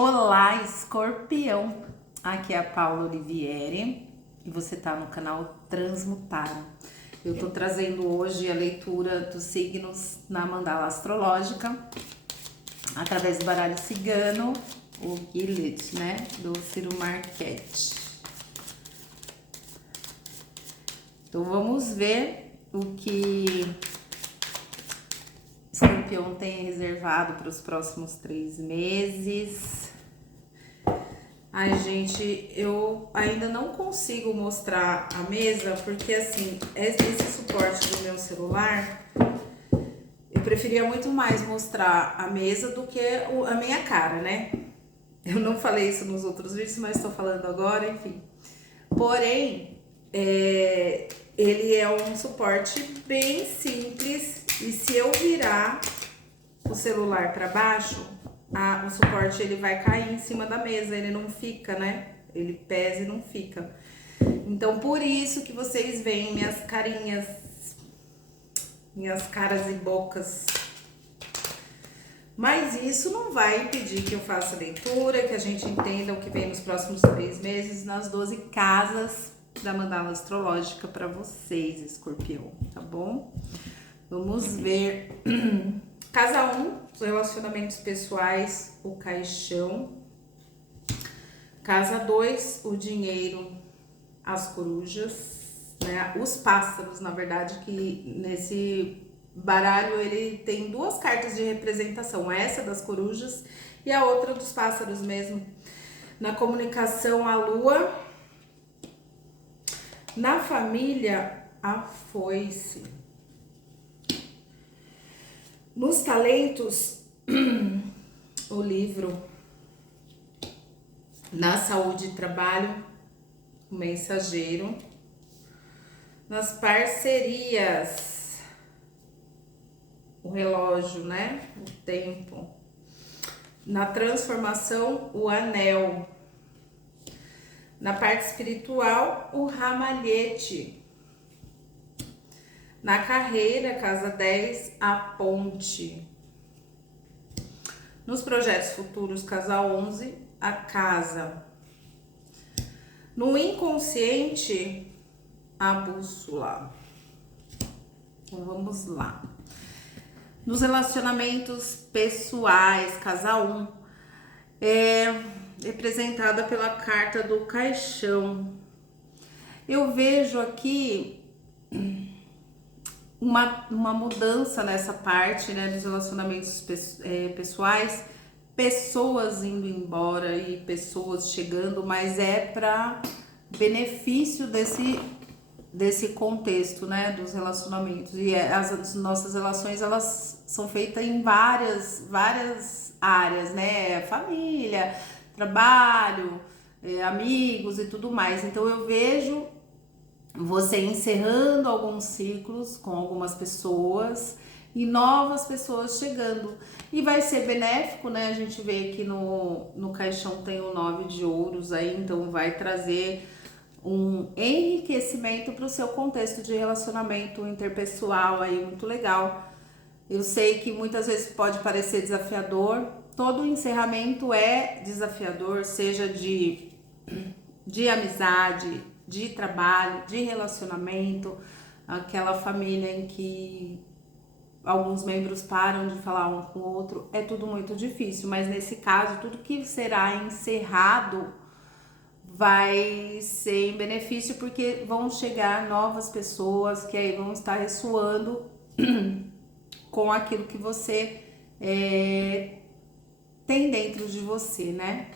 Olá, Escorpião! Aqui é a Paula Olivieri e você está no canal Transmutar. Eu estou trazendo hoje a leitura dos signos na mandala astrológica através do baralho cigano, o Gilead, né, do Ciro Marchetti. Então vamos ver o que Escorpião tem reservado para os próximos 3 meses. Ai, gente, eu ainda não consigo mostrar a mesa, porque assim, esse suporte do meu celular, eu preferia muito mais mostrar a mesa do que a minha cara, né? Eu não falei isso nos outros vídeos, mas estou falando agora, enfim. Porém, ele é um suporte bem simples, e se eu virar o celular para baixo, o suporte ele vai cair em cima da mesa, ele não fica, né? Ele pesa e não fica. Então, por isso que vocês veem minhas carinhas, minhas caras e bocas. Mas isso não vai impedir que eu faça leitura, que a gente entenda o que vem nos próximos 3 meses nas 12 casas da mandala astrológica para vocês, Escorpião, tá bom? Vamos ver. Casa 1, os relacionamentos pessoais, o caixão. Casa 2, o dinheiro, as corujas, né? Os pássaros, na verdade, que nesse baralho ele tem 2 cartas de representação, essa das corujas e a outra dos pássaros mesmo. Na comunicação, a lua. Na família, a foice. Nos talentos, o livro. Na saúde e trabalho, o mensageiro. Nas parcerias, o relógio, né? O tempo. Na transformação, o anel. Na parte espiritual, o ramalhete. Na carreira, casa 10, a ponte. Nos projetos futuros, casa 11, a casa. No inconsciente, a bússola. Então vamos lá. Nos relacionamentos pessoais, casa 1, é representada pela carta do caixão. Eu vejo aqui uma mudança nessa parte, né, dos relacionamentos pessoais, pessoas indo embora e pessoas chegando, mas é para benefício desse contexto, né, dos relacionamentos. E as nossas relações, elas são feitas em várias áreas, né, família, trabalho, amigos e tudo mais. Então eu vejo você encerrando alguns ciclos com algumas pessoas e novas pessoas chegando. E vai ser benéfico, né? A gente vê que no caixão tem o 9 de ouros aí, então vai trazer um enriquecimento para o seu contexto de relacionamento interpessoal aí, muito legal. Eu sei que muitas vezes pode parecer desafiador, todo encerramento é desafiador, seja de amizade, de trabalho, de relacionamento, aquela família em que alguns membros param de falar um com o outro, é tudo muito difícil, mas nesse caso, tudo que será encerrado vai ser em benefício, porque vão chegar novas pessoas que aí vão estar ressoando com aquilo que você tem dentro de você, né?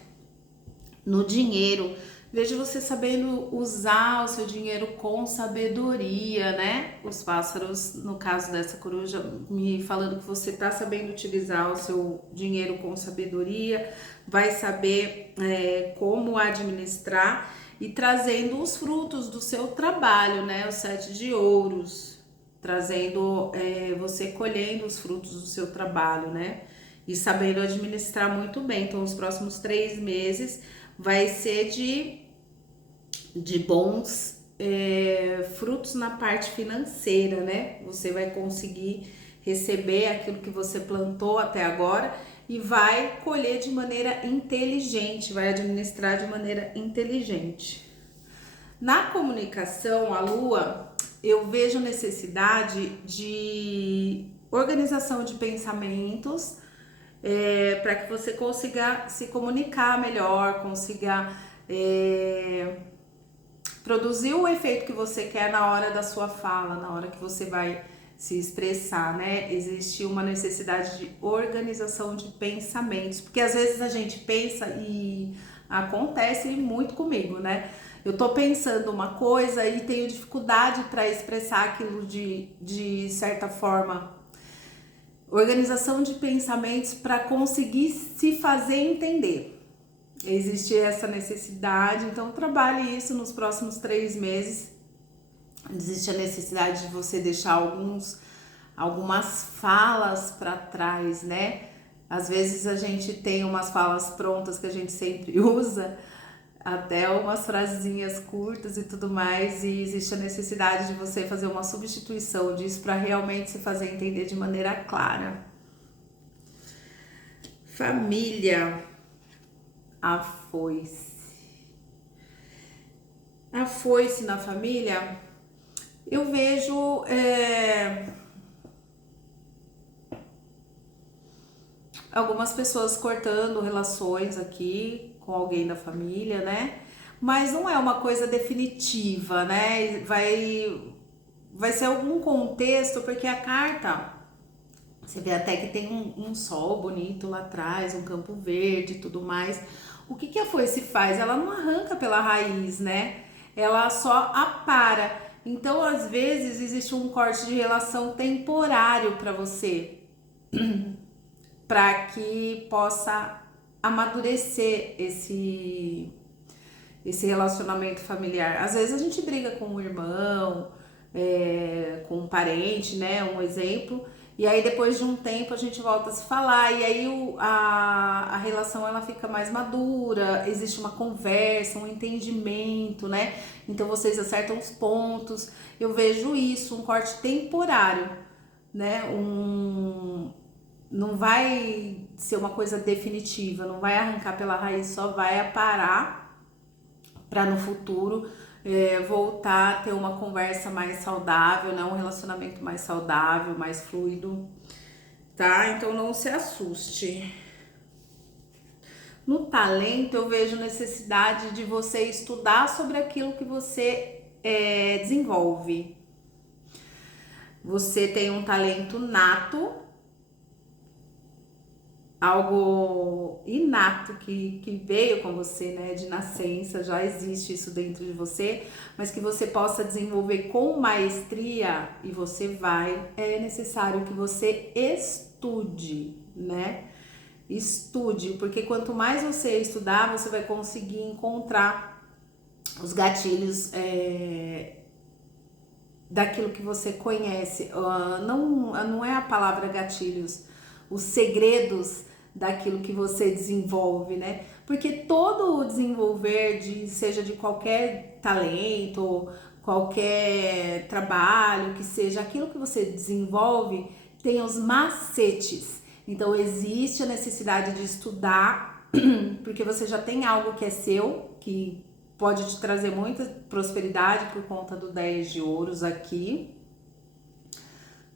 No dinheiro, vejo você sabendo usar o seu dinheiro com sabedoria, né? Os pássaros, no caso dessa coruja, me falando que você tá sabendo utilizar o seu dinheiro com sabedoria, vai saber como administrar e trazendo os frutos do seu trabalho, né? O 7 de ouros, trazendo você colhendo os frutos do seu trabalho, né? E sabendo administrar muito bem. Então, os próximos 3 meses vai ser de bons frutos na parte financeira, né? Você vai conseguir receber aquilo que você plantou até agora e vai colher de maneira inteligente, vai administrar de maneira inteligente. Na comunicação, a Lua, eu vejo necessidade de organização de pensamentos, para que você consiga se comunicar melhor, consiga produzir o efeito que você quer na hora da sua fala, na hora que você vai se expressar, né? Existe uma necessidade de organização de pensamentos, porque às vezes a gente pensa e acontece muito comigo, né? Eu tô pensando uma coisa e tenho dificuldade para expressar aquilo de certa forma. Organização de pensamentos para conseguir se fazer entender. Existe essa necessidade, então trabalhe isso nos próximos 3 meses. Existe a necessidade de você deixar algumas falas para trás, né? Às vezes a gente tem umas falas prontas que a gente sempre usa, até umas frasezinhas curtas e tudo mais, e existe a necessidade de você fazer uma substituição disso para realmente se fazer entender de maneira clara. Família, a foice. A foice na família, eu vejo algumas pessoas cortando relações aqui com alguém da família, né? Mas não é uma coisa definitiva, né? Vai ser algum contexto, porque a carta, você vê até que tem um sol bonito lá atrás, um campo verde e tudo mais. O que a foice faz? Ela não arranca pela raiz, né? Ela só apara. Então, às vezes, existe um corte de relação temporário para você, para que possa amadurecer esse relacionamento familiar. Às vezes a gente briga com um irmão, com um parente, né? Um exemplo. E aí depois de um tempo a gente volta a se falar e aí a relação ela fica mais madura, existe uma conversa, um entendimento, né? Então vocês acertam os pontos. Eu vejo isso, um corte temporário, né? Não vai ser uma coisa definitiva, não vai arrancar pela raiz, só vai aparar para no futuro voltar a ter uma conversa mais saudável, né? Um relacionamento mais saudável, mais fluido, tá? Então não se assuste. No talento, eu vejo necessidade de você estudar sobre aquilo que você desenvolve. Você tem um talento nato, algo inato que veio com você, né, de nascença, já existe isso dentro de você, mas que você possa desenvolver com maestria e você é necessário que você estude, né? Estude, porque quanto mais você estudar, você vai conseguir encontrar os gatilhos daquilo que você conhece. Não é a palavra gatilhos, os segredos daquilo que você desenvolve, né? Porque todo o desenvolver, seja de qualquer talento, qualquer trabalho, que seja aquilo que você desenvolve, tem os macetes. Então existe a necessidade de estudar, porque você já tem algo que é seu, que pode te trazer muita prosperidade por conta do 10 de ouros aqui,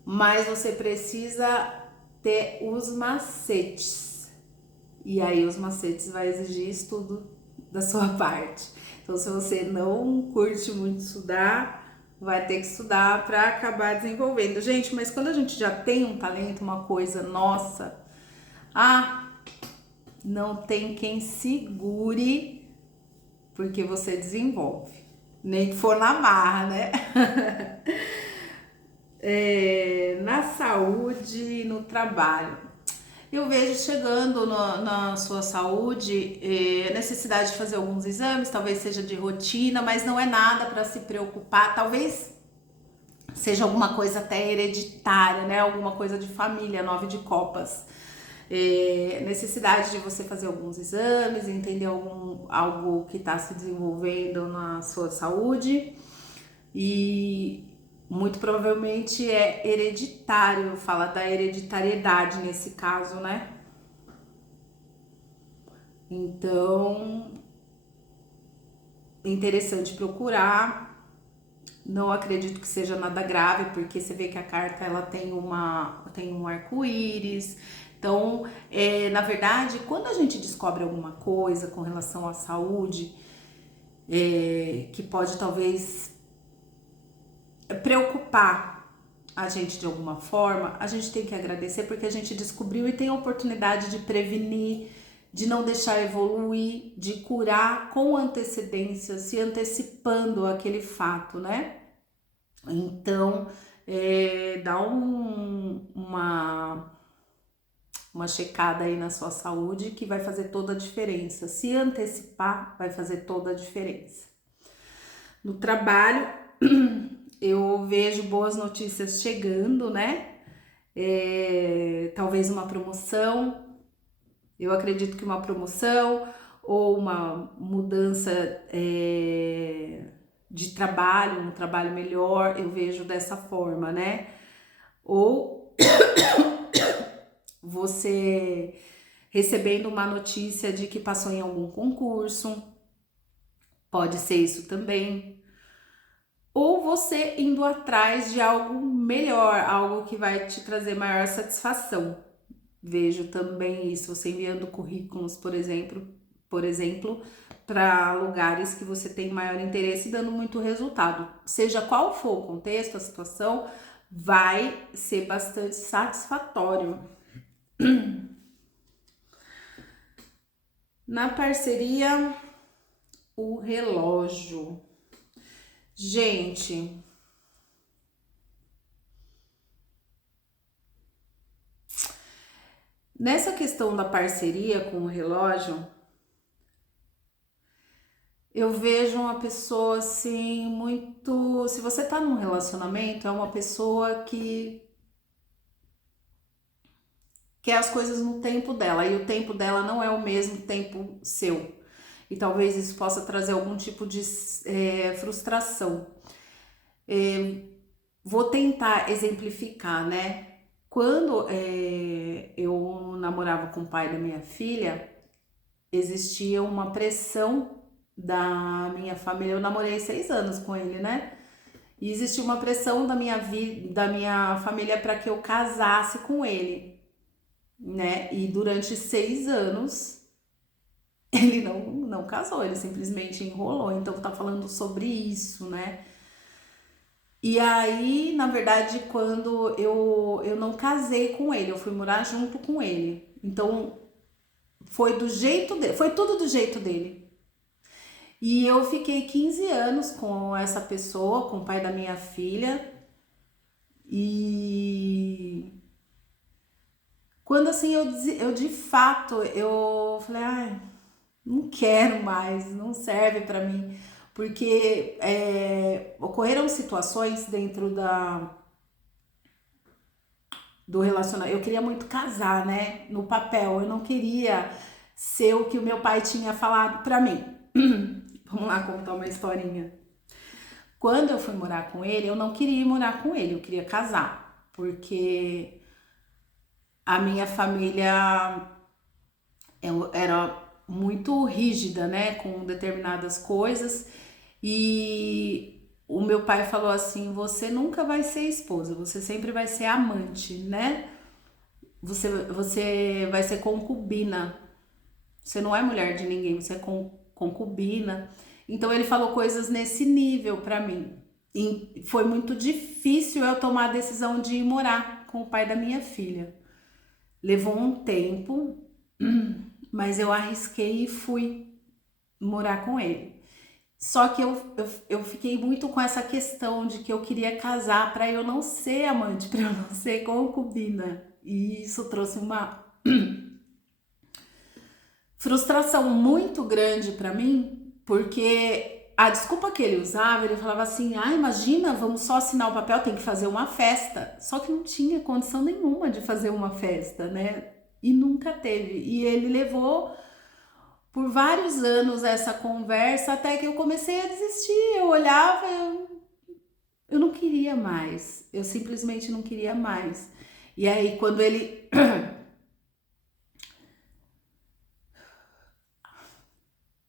mas você precisa ter os macetes. E aí os macetes vai exigir estudo da sua parte. Então se você não curte muito estudar, vai ter que estudar para acabar desenvolvendo. Gente, mas quando a gente já tem um talento, uma coisa nossa, não tem quem segure, porque você desenvolve. Nem que for na marra, né? Na saúde e no trabalho. Eu vejo chegando na sua saúde a necessidade de fazer alguns exames, talvez seja de rotina, mas não é nada para se preocupar. Talvez seja alguma coisa até hereditária, né? Alguma coisa de família, 9 de copas. Necessidade de você fazer alguns exames, entender algo que está se desenvolvendo na sua saúde e muito provavelmente é hereditário, fala da hereditariedade nesse caso, né? Então, é interessante procurar. Não acredito que seja nada grave, porque você vê que a carta ela tem um arco-íris. Então, na verdade, quando a gente descobre alguma coisa com relação à saúde, que pode talvez preocupar a gente de alguma forma, a gente tem que agradecer porque a gente descobriu e tem a oportunidade de prevenir, de não deixar evoluir, de curar com antecedência, se antecipando aquele fato, né? Então, dá uma checada aí na sua saúde que vai fazer toda a diferença. Se antecipar, vai fazer toda a diferença. No trabalho, eu vejo boas notícias chegando, né? Talvez uma promoção. Eu acredito que uma promoção ou uma mudança de trabalho, um trabalho melhor, eu vejo dessa forma, né? Ou você recebendo uma notícia de que passou em algum concurso, pode ser isso também. Ou você indo atrás de algo melhor, algo que vai te trazer maior satisfação. Vejo também isso, você enviando currículos, por exemplo, para lugares que você tem maior interesse e dando muito resultado. Seja qual for o contexto, a situação, vai ser bastante satisfatório. Na parceria, o relógio. Gente, nessa questão da parceria com o relógio, eu vejo uma pessoa assim, muito. Se você tá num relacionamento, é uma pessoa que quer as coisas no tempo dela, e o tempo dela não é o mesmo tempo seu. E talvez isso possa trazer algum tipo de frustração. Vou tentar exemplificar, né? Quando eu namorava com o pai da minha filha, existia uma pressão da minha família. Eu namorei 6 anos com ele, né? E existia uma pressão da minha família para que eu casasse com ele, né? E durante 6 anos ele não casou, ele simplesmente enrolou. Então tá falando sobre isso, né? E aí, na verdade, quando eu não casei com ele, eu fui morar junto com ele. Então foi do jeito dele, foi tudo do jeito dele. E eu fiquei 15 anos com essa pessoa, com o pai da minha filha. E quando assim eu de fato eu falei, ai, não quero mais, não serve pra mim, porque ocorreram situações dentro do relacionamento. Eu queria muito casar, né? No papel, eu não queria ser o que o meu pai tinha falado pra mim. Vamos lá contar uma historinha. Quando eu fui morar com ele, eu não queria ir morar com ele, eu queria casar, porque a minha família era muito rígida, né, com determinadas coisas, e o meu pai falou assim: você nunca vai ser esposa, você sempre vai ser amante, né? Você vai ser concubina. Você não é mulher de ninguém, você é concubina. Então ele falou coisas nesse nível pra mim. E foi muito difícil eu tomar a decisão de ir morar com o pai da minha filha. Levou um tempo, mas eu arrisquei e fui morar com ele. Só que eu fiquei muito com essa questão de que eu queria casar para eu não ser amante, para eu não ser concubina. E isso trouxe uma frustração muito grande para mim, porque a desculpa que ele usava, ele falava assim: ah, imagina, vamos só assinar o papel, tem que fazer uma festa. Só que não tinha condição nenhuma de fazer uma festa, né? E nunca teve. E ele levou por vários anos essa conversa até que eu comecei a desistir. Eu olhava, eu não queria mais. Eu simplesmente não queria mais. E aí, quando ele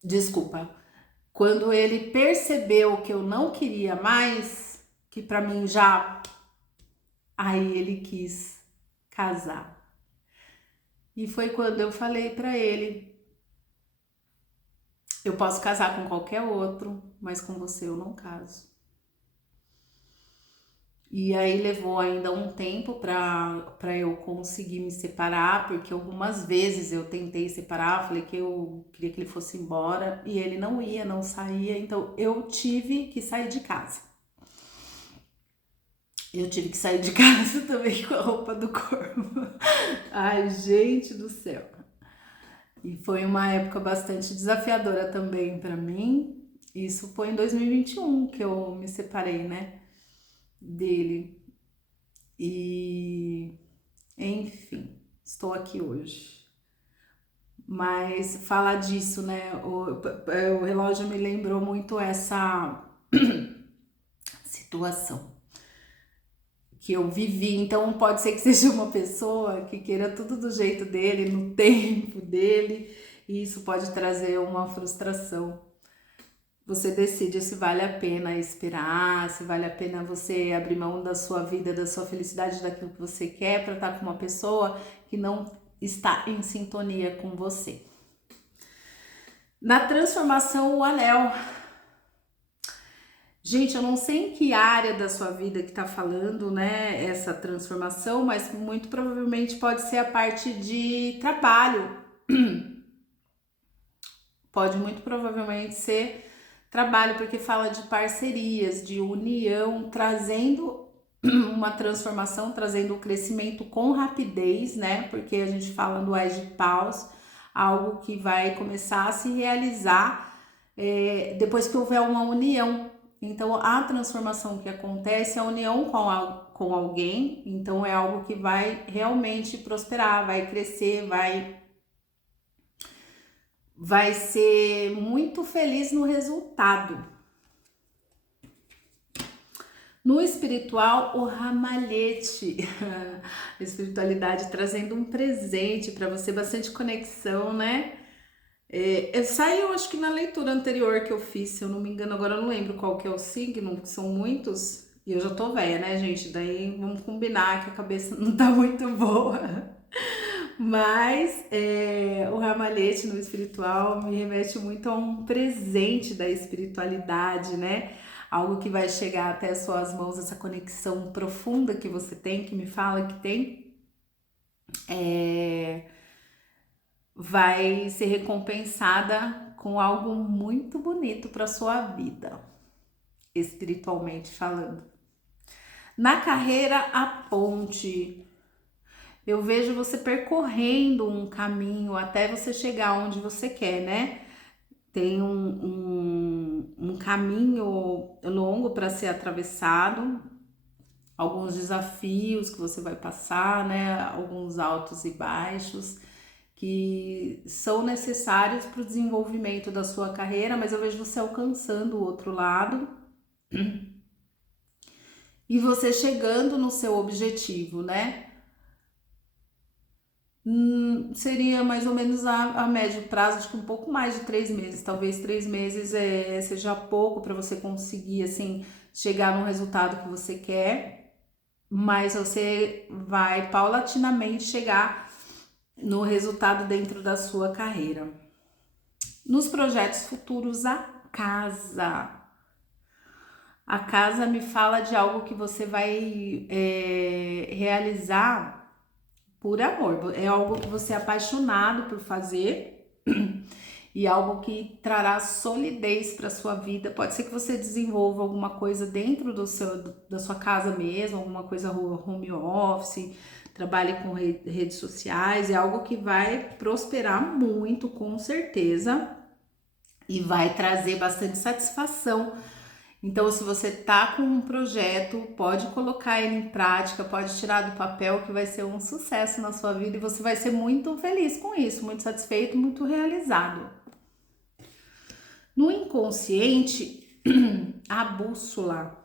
Desculpa. Quando ele percebeu que eu não queria mais, que pra mim já, aí ele quis casar. E foi quando eu falei pra ele: eu posso casar com qualquer outro, mas com você eu não caso. E aí levou ainda um tempo para eu conseguir me separar, porque algumas vezes eu tentei separar, falei que eu queria que ele fosse embora e ele não ia, não saía, então eu tive que sair de casa. Eu tive que sair de casa também com a roupa do corpo. Ai, gente do céu. E foi uma época bastante desafiadora também para mim. Isso foi em 2021 que eu me separei, né, dele. E enfim, estou aqui hoje. Mas falar disso, né? O relógio me lembrou muito essa situação que eu vivi. Então pode ser que seja uma pessoa que queira tudo do jeito dele, no tempo dele, e isso pode trazer uma frustração. Você decide se vale a pena esperar, se vale a pena você abrir mão da sua vida, da sua felicidade, daquilo que você quer para estar com uma pessoa que não está em sintonia com você. Na transformação, o anel. Gente, eu não sei em que área da sua vida que tá falando, né, essa transformação, mas muito provavelmente pode ser a parte de trabalho. Pode muito provavelmente ser trabalho, porque fala de parcerias, de união, trazendo uma transformação, trazendo o crescimento com rapidez, né? Porque a gente fala do Ás de Paus, algo que vai começar a se realizar depois que houver uma união. Então, a transformação que acontece é a união com alguém, então é algo que vai realmente prosperar, vai crescer, vai ser muito feliz no resultado. No espiritual, o ramalhete, a espiritualidade trazendo um presente para você, bastante conexão, né? Saiu, acho que na leitura anterior que eu fiz, se eu não me engano, agora eu não lembro qual que é o signo, que são muitos, e eu já tô velha, né, gente? Daí vamos combinar que a cabeça não tá muito boa. Mas o ramalhete no espiritual me remete muito a um presente da espiritualidade, né? Algo que vai chegar até as suas mãos, essa conexão profunda que você tem, que me fala que tem, vai ser recompensada com algo muito bonito para sua vida, espiritualmente falando. Na carreira, a ponte. Eu vejo você percorrendo um caminho até você chegar onde você quer, né? Tem um caminho longo para ser atravessado, alguns desafios que você vai passar, né? Alguns altos e baixos que são necessários para o desenvolvimento da sua carreira, mas eu vejo você alcançando o outro lado e você chegando no seu objetivo, né? Seria mais ou menos a médio prazo, acho que um pouco mais de 3 meses, talvez 3 meses seja pouco para você conseguir assim chegar no resultado que você quer, mas você vai paulatinamente chegar no resultado dentro da sua carreira. Nos projetos futuros, a casa. A casa me fala de algo que você vai realizar por amor. É algo que você é apaixonado por fazer e algo que trará solidez para sua vida. Pode ser que você desenvolva alguma coisa dentro da sua casa mesmo, alguma coisa home office, trabalhe com redes sociais. É algo que vai prosperar muito, com certeza, e vai trazer bastante satisfação. Então, se você tá com um projeto, pode colocar ele em prática, pode tirar do papel que vai ser um sucesso na sua vida e você vai ser muito feliz com isso, muito satisfeito, muito realizado. No inconsciente, a bússola.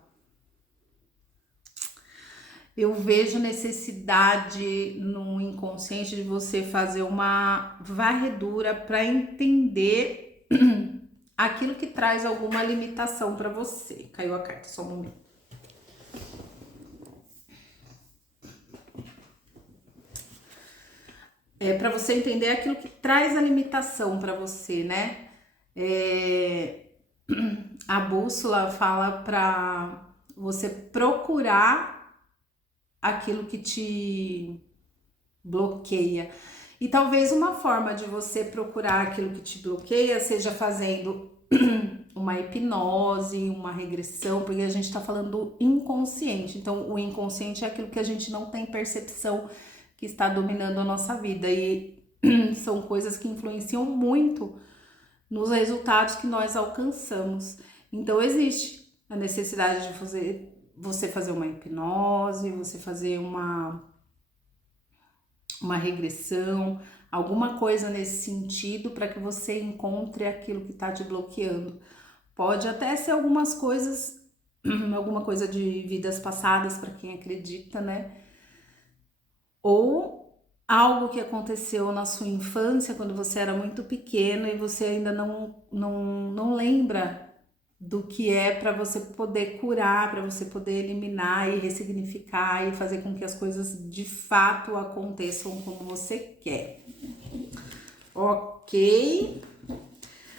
Eu vejo necessidade no inconsciente de você fazer uma varredura para entender aquilo que traz alguma limitação para você. Caiu a carta, só um momento. É para você entender aquilo que traz a limitação para você, né? A bússola fala para você procurar aquilo que te bloqueia. E talvez uma forma de você procurar aquilo que te bloqueia seja fazendo uma hipnose, uma regressão, porque a gente está falando do inconsciente. Então, o inconsciente é aquilo que a gente não tem percepção que está dominando a nossa vida. E são coisas que influenciam muito nos resultados que nós alcançamos. Então, existe a necessidade de você fazer uma hipnose, você fazer uma regressão, alguma coisa nesse sentido para que você encontre aquilo que está te bloqueando. Pode até ser algumas coisas, alguma coisa de vidas passadas para quem acredita, né? Ou algo que aconteceu na sua infância quando você era muito pequeno e você ainda não lembra do que é para você poder curar, para você poder eliminar e ressignificar e fazer com que as coisas de fato aconteçam como você quer. Ok?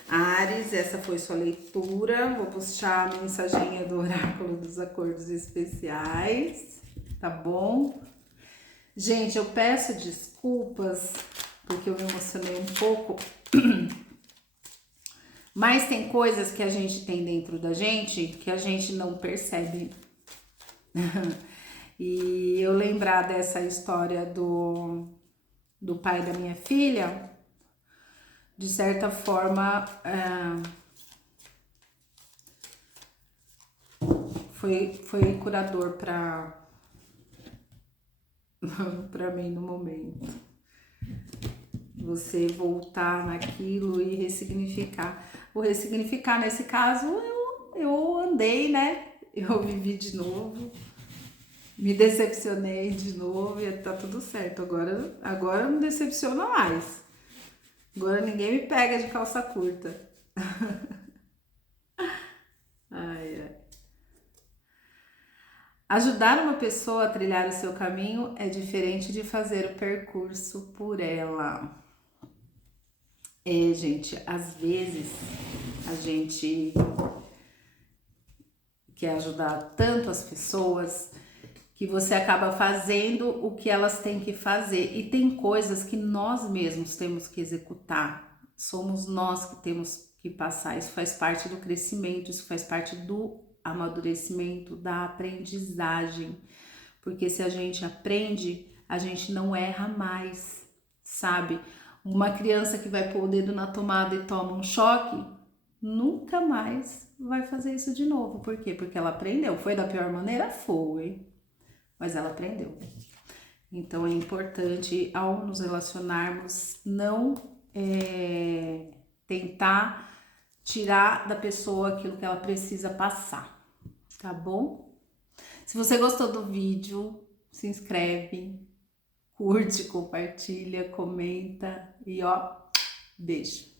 Áries, essa foi sua leitura. Vou puxar a mensaginha do oráculo dos acordos especiais, tá bom? Gente, eu peço desculpas porque eu me emocionei um pouco. Mas tem coisas que a gente tem dentro da gente que a gente não percebe. E eu lembrar dessa história do pai da minha filha, de certa forma, foi curador para mim no momento. Você voltar naquilo e ressignificar. O ressignificar, nesse caso, eu andei, né? Eu vivi de novo, me decepcionei de novo e tá tudo certo. Agora não decepciona mais. Agora ninguém me pega de calça curta. Ai, ai. Ajudar uma pessoa a trilhar o seu caminho é diferente de fazer o percurso por ela. Gente, às vezes a gente quer ajudar tanto as pessoas que você acaba fazendo o que elas têm que fazer. E tem coisas que nós mesmos temos que executar. Somos nós que temos que passar. Isso faz parte do crescimento, isso faz parte do amadurecimento, da aprendizagem. Porque se a gente aprende, a gente não erra mais, sabe? Uma criança que vai pôr o dedo na tomada e toma um choque, nunca mais vai fazer isso de novo. Por quê? Porque ela aprendeu. Foi da pior maneira? Foi. Mas ela aprendeu. Então é importante, ao nos relacionarmos, não tentar tirar da pessoa aquilo que ela precisa passar, tá bom? Se você gostou do vídeo, se inscreve, curte, compartilha, comenta e ó, beijo!